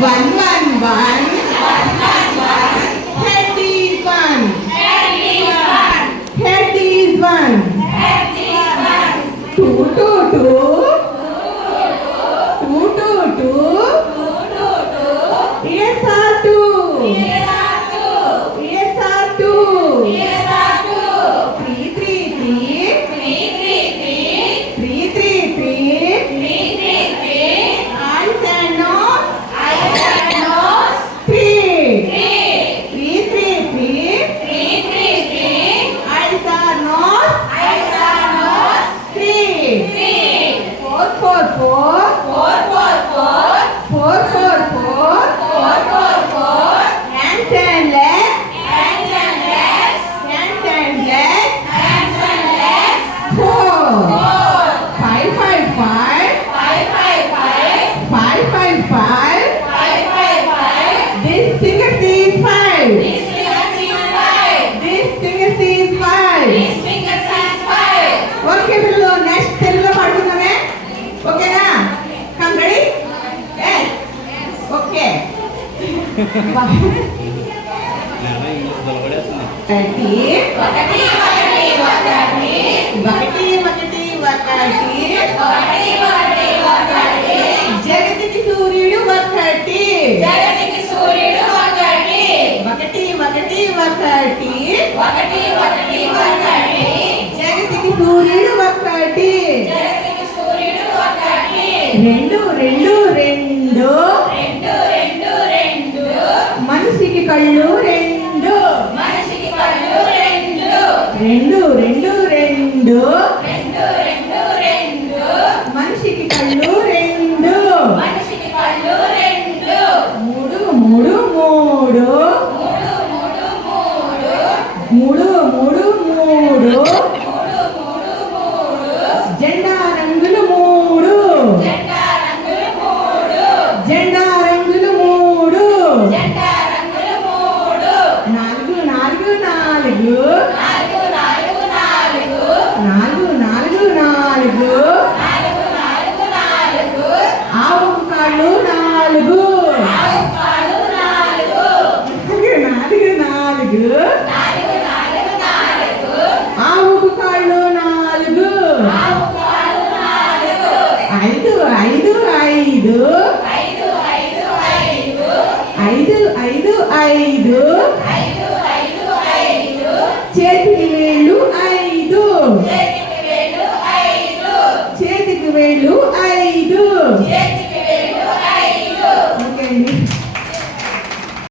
one one one. one, one, one. Healthy one. Healthy one. Healthy one. Healthy one. Two two two. Two two two. Yes, R. Yes, R. Yes, R జగతికి సూర్యుడు ఒకటి జగతికి సూర్యుడు ఒకటి. ఒకటి ఒకటి ఒకటి ఒకటి ఒకటి ఒకటి జగతికి సూర్యుడు ఒకటి జగతికి సూర్యుడు ఒకటి రెండు రెండు రెండు. కళ్ళు రెండు. మనిషికి కళ్ళు రెండు. రెండు రెండు రెండు. రెండు రెండు రెండు. మనిషికి కళ్ళు రెండు. మనిషికి కళ్ళు రెండు. మూడు మూడు మూడు. మూడు మూడు మూడు. మూడు నాలుగు. ఆవుకు కాళ్ళు నాలుగు. ఐదు ఐదు ఐదు. ఐదు ఐదు ఐదు. చేతికి వేళ్ళు ఐదు. చేతికి వేళ్ళు ఐదు.